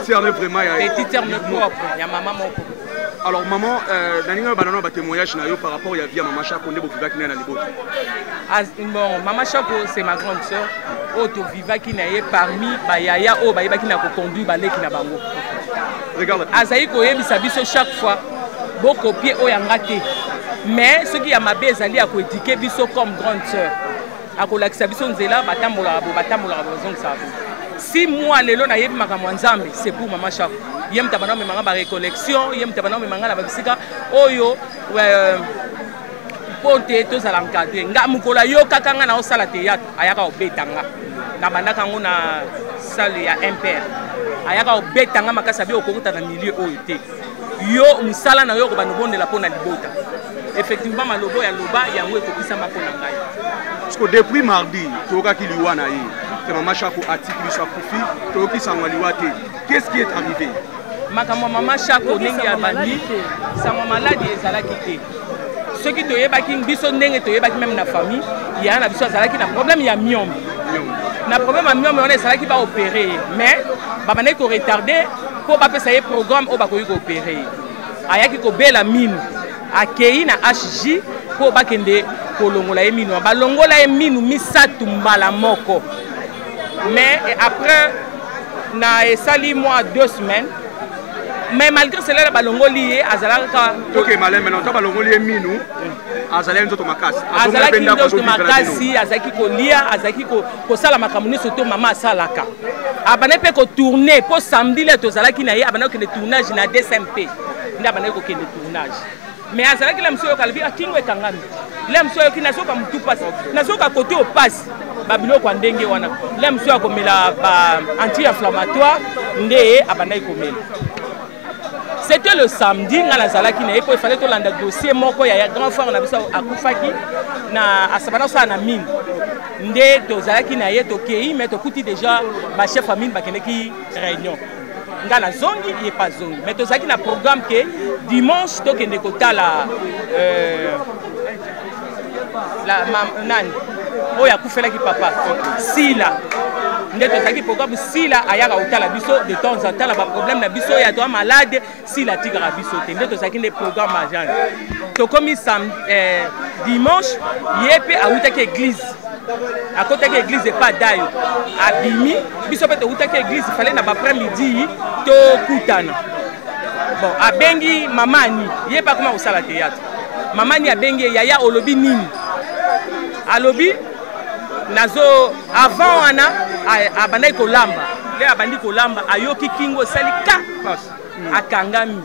Petite sœur vraiment. Petite sœur propre, il y a maman mon propre. Alors maman, Daninga banana ba témoignage na yo par rapport ya vie à maman Chako ndebo viva kina na libota. Bon, maman Chako c'est ma grande sœur. Auto viva kina ye parmi ba yaya o ba yeba kina ko conduire ba leki na bango. Regarde. Azaï ko yebisa biso chaque fois bo copier o yanga te. Mais ce qui ya mabe ezali a ko étiquer biso comme grande sœur. A ko lakisa biso nzela batambola zong sa. Si moi lelo na yebi makambo nzambe c'est pour maman Chako. Yem tabana me manga ba récollection, yem tabana me manga la babisika oyo ponte to za l'encadrer. Nga mukola yo kakanga na osala théâtre, ayaka obetanga. Na bandaka ngona salle ya impère. Ayaka obetanga makasa bi okokuta na milieu oyo te. Yo musala na yo ko banobondela pona libota. Effectivement malobo ya loba yango ekokisa mapona ngai. Parce que depuis mardi, toka ki liwana yi. Que maman Chako article soit profit, toki sangwaliwa te. Qu'est-ce qui est arrivé? Makambo maman Chako ndenge ya bandi, sa maladie ezalaki te. Ceux qui toyebaki biso ndenge toyebaki même na famille, il y a na biso ezalaki na problème ya myombe. Na problème ya myombe on ezalaki ba opérer, mais ba bana ko retarder pour ba pesa ye programme o ba ko opérer. Ayaki ko bela mine. Akei na HJ pour ba kende kolongola ye mine. Ba longola ye mine misatu mbala moko. Mais après na esali moi 2 semaines. Mais malgré cela, balongoli est azalaka. Ok, malin maintenant, tu balongoli est minou. Azalaki ndoto makasi. Azalaki ndoto makasi, azalaki kolia, azalaki ko sala makamuni surtout maman salaka. Abana pe ko tourner pour samedi là tozalaki na ye abana ko le tournage na DSMP. Nda abana ko kende tournage. Mais azalaki la monsieur kalbi akingo ekangami. La monsieur ki nasoka mutu passe. Nasoka côté au passe. Babilo kwa ndenge wana. La monsieur akomela ba anti-inflammatoire nde abana ikomela. C'était le samedi, il fallait que le dossier moko ya grand frère na biso akufaki na asabana sa na mine. Nde tozalaki na ye tokei mais tokuti déjà ba chef famille ba keneki réunion. Ngana zongi il pas zongi. Mais tozalaki na programme que dimanche to kende kotala la nani oya kufelaki papa Sila. Nde tozaki programme Sila ayaka utala biso de temps en temps la problème na biso ya to malade Sila tigara biso te. Nde tozaki ne programme agent to komi dimanche yepe awutaki église akotaki église et pas dayo abimi biso pe to utaki église fallait na après midi to kutana bon abengi mamani yepa comment osala théâtre mamani abengi yaya olobi nini alobi nazo avant wana abandaki kolamba le abandi kolamba ayoki kingo salika akangami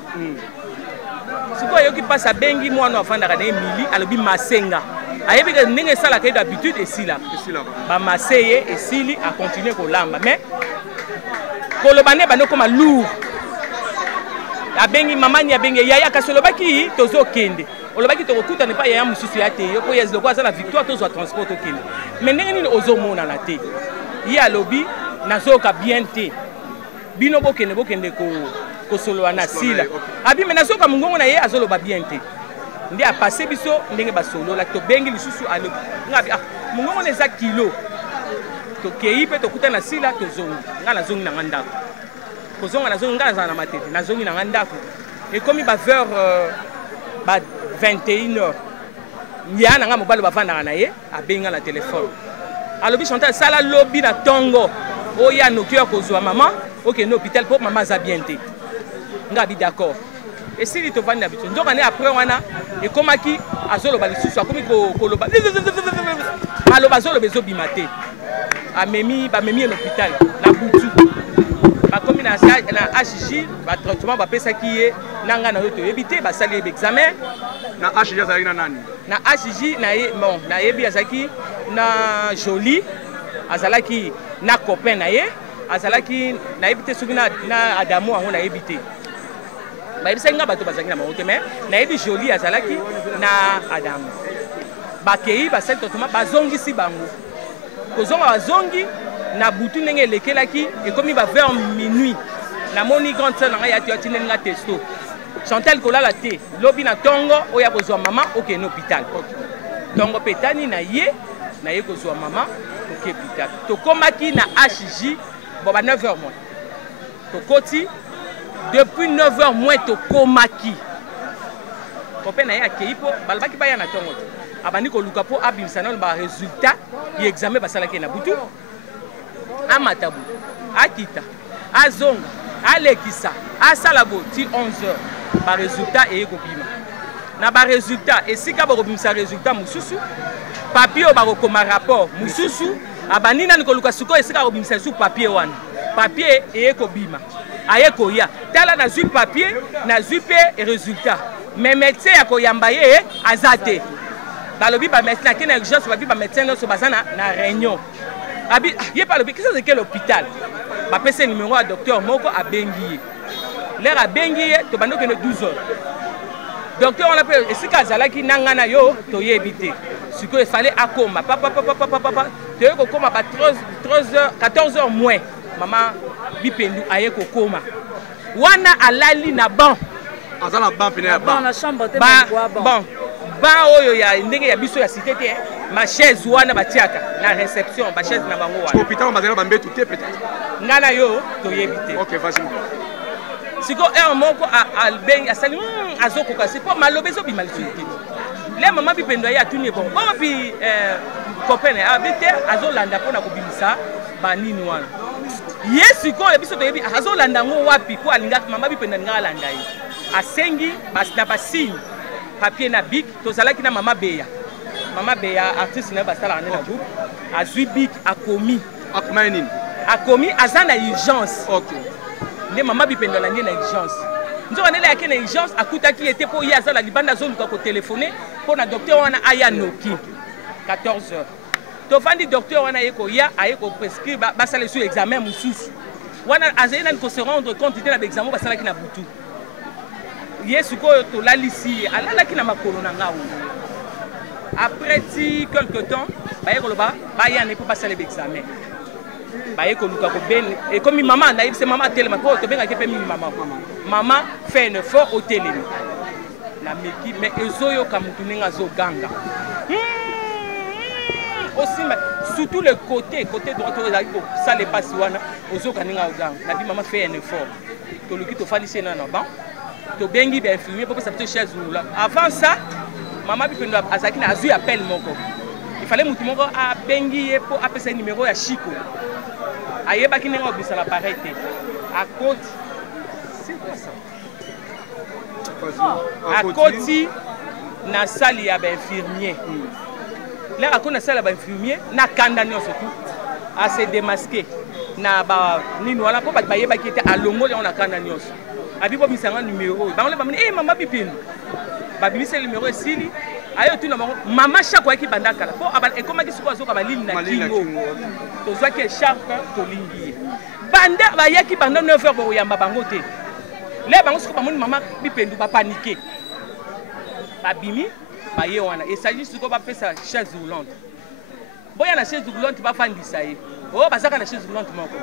siko ayoki pasa bengi mwana afandaka na Emily alobi masenga ayebi que ndenge sala ka d'habitude esila ba maseye esili a continuer kolamba mais kolobane bande koma lourd abengi mamani abengi yaya kasolobaki tozo kende olobaki tokokuta ne pas yaya mususu ya te yo ko yes loko azala victoire tozo transport okende mais ndenge nini ozomona na te ye alobi nazoka bien te bino bokende ko solo na Sila abi me nazoka mungongo na ye azoloba bien te ndi a passé biso ndenge ba solo la to bengi lisusu alo ngabi mungongo neza kilo to kei pe to kuta na Sila to zongi ngala zongi na ngandako ko zonga na zongi ngala na matete na zongi na ngandako et comme ba vers ba 21h ya na nga mobalo bavanda na ye abenga na téléphone alobi Chantal sala lobby na tongo oya nokyo kozwa maman OK no hôpital pour maman za bien te ngabi d'accord et si to vanda biso ndoka ne après wana e komaki azoloba lisusu akomi koloba maloba azoloba ezobima te amemi bamemi l'hôpital na butu bakomi na HJ ba traitement ba pesa ki ye nanga na yo to ebité ba sali examen na HJ azali na nani na HJ na ye bon na yebi azaki na Jolie azalaki na copain na ye azalaki na ebité soki na Adamu ango na ebité ba ebisa nga bato bazaki na maote mais na yebi Jolie azalaki na Adamu bakei ba sali traitement bazongisi bango kozonga bazongi na butu ndenge elekelaki ekomi ba vers minuit na moni grande sœur nga ya tiotine nga testo Chantal kolala te lobi na tongo oya kozwa maman OK na hôpital tongo petani na ye kozwa maman OK hôpital to komaki na HJ bon ba 9h moins tokoti depuis 9h moins tokomaki copain na ye akei mpo balobaki baya na ntongo te abandi koluka mpo abimisa nano baresultat ya examen basalaki na butu amata butu akita azonga alekisa asala bo ti 11h baresultat eye kobima na baresultat esika bakobimisa resultat mosusu papier oyo bakokoma rapport mosusu abandi nani koluka sikoyo esika bakobimisa su papier wana papier eye kobima aye koya tala nazwi papier nazwi mpe resultat mais médecin ya koyamba ye aza te balobi bamédecin ake na urgence babi bamédecin nyonso baza na réunion abi ye balobi qu'est-ce que l'hôpital bapesa numéro ya docteur moko abengi ye lere abengi ye tobandi okende 12h docteur wana mpe esika azalaki na ngai na yo toyebi te sikoyo efale akoma papapapapapapa toye kokoma ba 14h moins mama bipendu aye kokoma wana alali na ban aza na ban pene ya ban na chambre te bon ban oyo ya ndenge ya biso ya cité te ma chaise wana batiaka na réception ba chaise na bango wana hôpital bazala bambetu te peut-être ngana yo toyebi te OK vas-y siko un moko albengi asali azokoka c'est pas malobe zo bima lisusu te le mama bipendo ya tuni bon o bi copain abite azolanda pona kobimisa banini wana ye sikoyo biso toyebi azolanda ngo wapi po alinga mama bipendo alinga alanda ye asengi na basigne papier na bic tozalaki na mama beya artiste na basala na groupe azwi bic akomi nini akomi aza na urgence OK nde mama bipendo alandi na urgence nzoka ndele yake na urgence akutaki ete mpo ye azala libanda azoluka kotelefone mpo na docteur wana aya noki 14h tofandi docteur wana ye koya aye koprescrire basala esu examen mosusu wana azali nani kose rendre compte te na baexamen basalaki na butu ye sikoyo tolalisi ye alalaki na makolo na nga oyo après ti quelque temps baye koloba bayane mpo basala baexamen baye koluka kobene ekomi mama nayebise mama atelema mpo tobengaki mpe mingi mama fait un effort otelemi na meki mais ezoyoka mutu ndenge azoganga osimba surtout le côté droit ozalaki kosala epasi wana ozoyoka ndenge azoganga nabi mama fait un effort toluki tofandisi ye na na ban tobengi bainfirmier mpo pesa biso chaise roulante avant ça mama bipendo azalaki na azwi appel moko ifale mutu moko abengi ye mpo apesa ye numéro ya Chico ayebaki ndenge obisa na pareil te akoti akoti na sali ya bainfirmier lere akoti na sali ya bainfirmier na kanda nyonso tu ase démasqué na banini wana mpo bato bayebaki ete alongoli yango na kanda nyonso abi bomisanga numéro oyo bango le bamoni mama bipendo babimisi numéro esili ayo tuna bango mama chaque oyaki banda kala mpo ekomaki sikoyo azoka balili na kingo tozwaki echarpe tolingi ye banda bayaki banda 9h bokoyamba bango te le bango sikoyo bamoni mama bipendu bapanike babimi baye wana esali sikoyo bapesa chaise roulante boya na chaise roulante bafandisa ye oyo bazaka na chaise roulante moko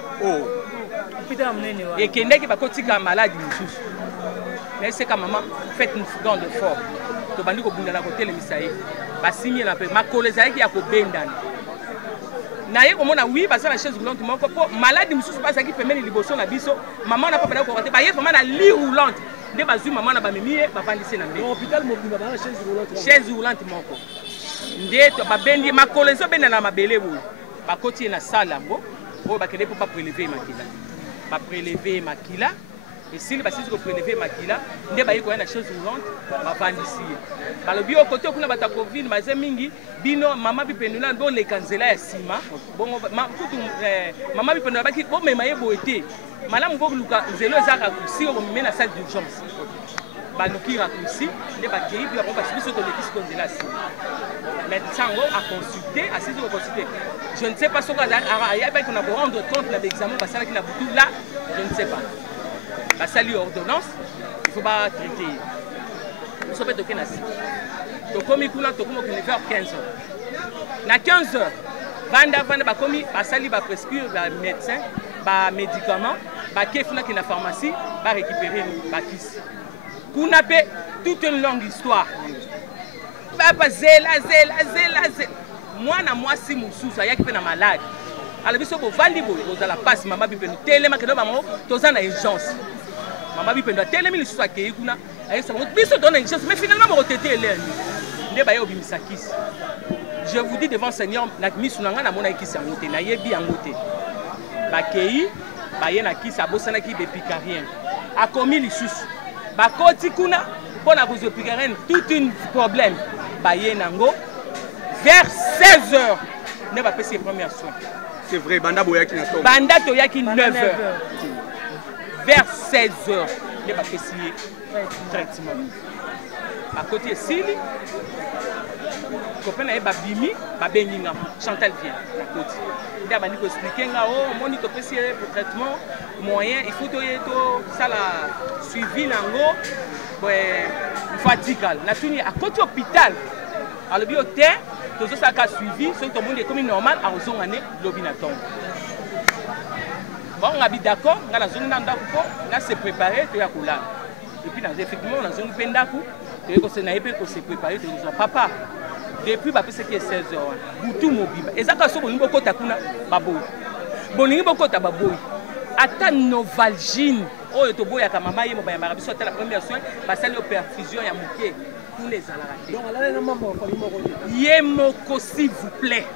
ekendeki bakotika maladi mosusu naeseka mama faites une don de fort tobandi kobundana kotelemisa ye basimi ye na mpe makolo ezalaki ya kobendana naye komona wi baza na chaise roulante moko mpo maladi mosusu bazalaki pembeni liboso na biso mama wana mpo banda kokoka te baye vraimen na lit roulante nde bazwi mama na bamemi ye bavandisi na mbe chaise roulante moko nde babendi makolo ezobendana na mabele boye bakoti ye na sale yango oyo bakende mpo bapreleve makila bapreleve makila esili basisi kopreleve makila nde baye koya na chaise roulante bavandisi ye balobi oyo kote okuna bato ya covid baze mingi bino mama bipendula boleka nzela ya nsima bongo kutu mama bipendula baki bomema ye boye te malamu boluka nzela eza raccourci oyo bomeme na salle d'urgence baluki raccourci nde bakei bi bango basi biso toleki siko nzela ya nsima médecin yango aconsulte asisi koconsulte je ne sais pas soki ayebaki na korendre compte na baexamen basalaki na butu là je ne sais pas basali ordonnance il faut batraite ye biso mpe toke na sika tokomi kuna tokomi okende vers 15h na 15h vanda bakomi basali baprescrire bamédecin bamédicament bake funaki na pharmacie barécupérer bakisi kuna mpe toute une longue histoire papa zela mwana mwasi mosusu ayaki mpe na malade ala biso bovandi boye ozala pasi mama bipendo telema kendo bango toza na urgence mama bipendo atelemi lisusu akei kuna ayebisa bango biso tona urgence mais finalement bakotete eleni nde baye obimisa kisi. Je vous dis devant Seigneur na misu na nga namona kisi yango te nayebi yango te bakei baye na kisi abosanaki bepicarien akomi lisusu bakoti kuna mpona kozwa picarien tout un problème baye nango vers 16 heures ne bapesi premier soin. C'est vrai, banda boyaki na tombe. Banda toyaki 9 heures. Vers 16 heures ne bapesi traitement. À côté Sili, copain na babimi, babengi nga Chantal vient à côté. Il a bandi ko expliquer nga oh moni to pesi pour traitement moyen, il faut to ça la suivi nango fatigal. Na tuni à côté hôpital. Alors bi hôtel tout ça a suivi, tout le monde est comme normal à ozongane lobi na tombe. Bon, on a dit d'accord, on a zone nanda ko, on a se préparer to ya kola. Et puis effectivement on a zone pendaku, to ko se na epé ko se préparer to zo papa. Depuis ba pese qui est 16 heures. Butu mobimba. Ezaka so bolingo kota kuna baboy. Bolingo bokota baboy. Ata Novalgine, oyo to boya ka mama ye mo ba yamba biso ata la première soin, ba sali perfusion ya moké. Tous les alaratés. Donc, Yemoko, s'il vous plaît.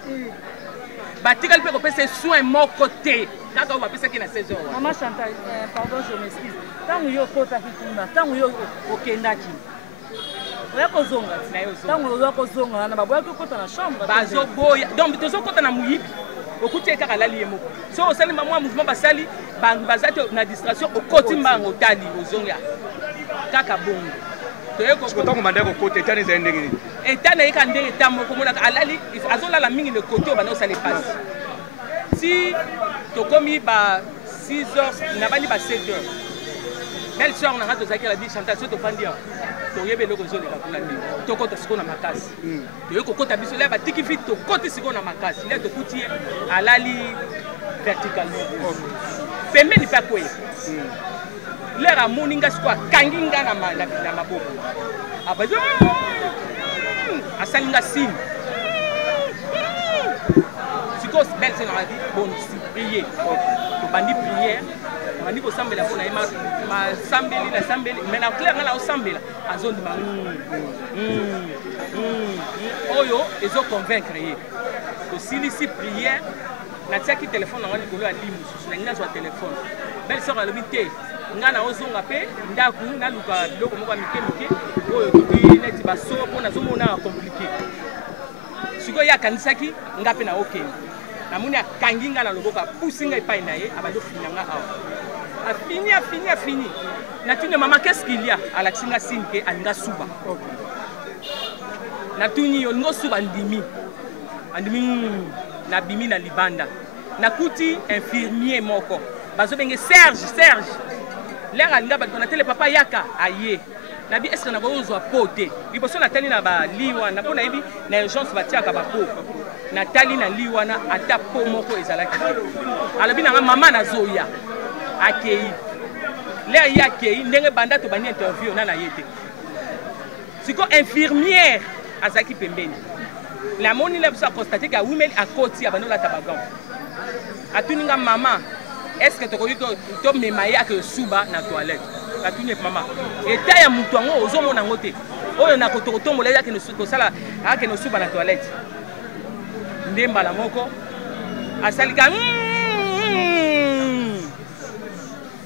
Batikal peut repasser ses soins mon côté. Quand on va passer qui na 16 heures. Maman Chantal, pardon, je m'excuse. Tant que yo kota kituna, tant que yo okendaki. Oya kozonga. Tant que yo kozonga, na baboya kota na chambre. Bazo boya. Donc tozo kota na muyibi. Okuti kaka lali yemoko. So osali maman mouvement basali, bazate na distraction okoti mbango tali ozonga. Kaka bongo. Tant mandé au côté tani zendenge. Et tani eka ndenge tamo komona alali azola la mingi le côté bana ça les passe. Si to komi ba 6 heures na bali ba 7 heures. Belle soeur on a raté ça qui la dit Chantal so to fandia. To yebe loko zo le kakula ni. To kota siko na makasi. To yeko kota biso la ba tiki fit to kota siko na makasi. Là to kuti alali verticalement. Pembe ni pa quoi. L'air à moninga soit kanginga na maboko. Abazo asalinga sim. Siko belle c'est la dit bon prier. To bandi prière. Bandi ko sambela ko na ma sambeli na sambeli mais na clair na o sambela azoni ma oyo ezo convaincre ye. To silisi prière na tiaki téléphone na ngani kolo ya limu na ngina zo téléphone. Belle sœur a l'habité. Ngana ozonga pe ndaku na luka biloko moko mike oyo tobi neti baso pona zomona compliqué siko ya kanisaki ngape na okeni namuni akangi ngana loboko pusinga epai na ye abado finanga awa fini na tuni mama qu'est-ce qu'il y a alaxinga sinke alinga suba na tuni yo ngo suba ndimi na bimi na libanda na kuti infirmier moko bazo benge Serge l'air à l'ingaba on a télé papa yaka aye nabi est-ce qu'on a besoin poté liboso na tali na ba liwa na pona yebi na urgence batiaka ba po na tali na liwa na ata po moko ezalaki alobi na mama na zoya akei l'air yakei ndenge banda to bani interview na yete siko infirmière azaki pembeni la moni la bisa constater que women a koti abanola tabagan atuninga mama. Est-ce que tu as mis maïa que suba na toilette? La tune maman. Et tu as mutu ngo ozomo na ngote. Oyo na kototo molaya ke no sala ake no suba na toilette. Ndemba la moko. Asalika.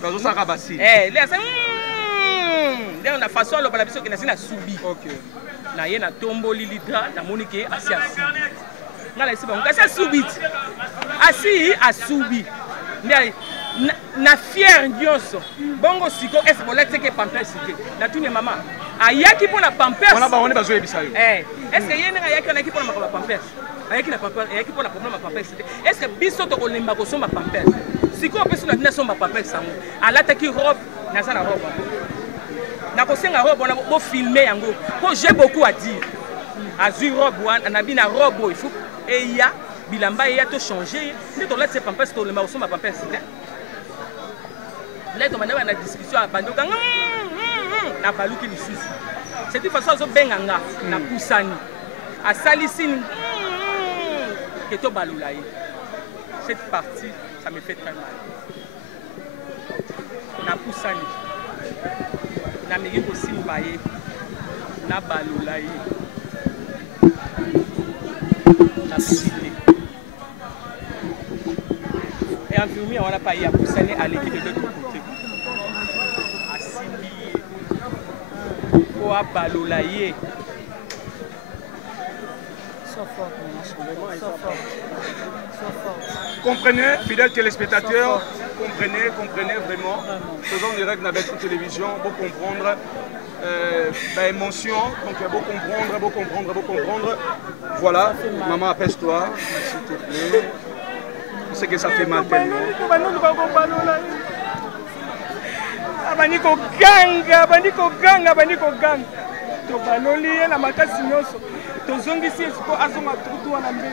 Bazo saka basi. Les asa. Nde na façon lo bala biso ke na sina subi. OK. Na ye na tombo lilidra na monike asi. Ngala siba ngasa subit. Asi asubi. Na fier nyonso bongo siko est bolete ke pampers cité na tune mama ayaki pona pampers on a ba on ba zo ebisa yo est-ce que yene ayaki na ki pona makaba pampers ayaki na pampers ayaki pona problème pampers cité est-ce que biso to kolemba ko somba pampers siko peso na dina somba pampers sango alata ki robe na sana robe na ko senga robe na bo filmer yango ko j'ai beaucoup à dire azui robe wana na bina robe il faut et ya bilamba ya to changer ne to laisse pampers to le ma osoma pampers là to manaba na discussion abandoka na baluki lisusu c'est une façon zo benganga na pusani asali sini que to balula ye cette partie, ça me fait très mal. Na poussani. Na megi kosimba ye. Na balola ye. Na pisite. Et infirmier, on n'a pas eu à pousser à l'équipe de l'autre côté. À Simbi, pour Balolaye. Comprenez, fidèles téléspectateurs, comprenez vraiment. Faisons des règles avec la télévision pour comprendre émotion. Donc, il faut comprendre. Voilà, maman, apaise-toi, s'il te plaît. Je sais que ça fait mal tellement. tobaloli na makasi nyonso tozongisi esiko azonga trutu wana mbe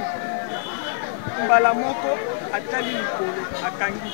mbala moko atali likolo akangi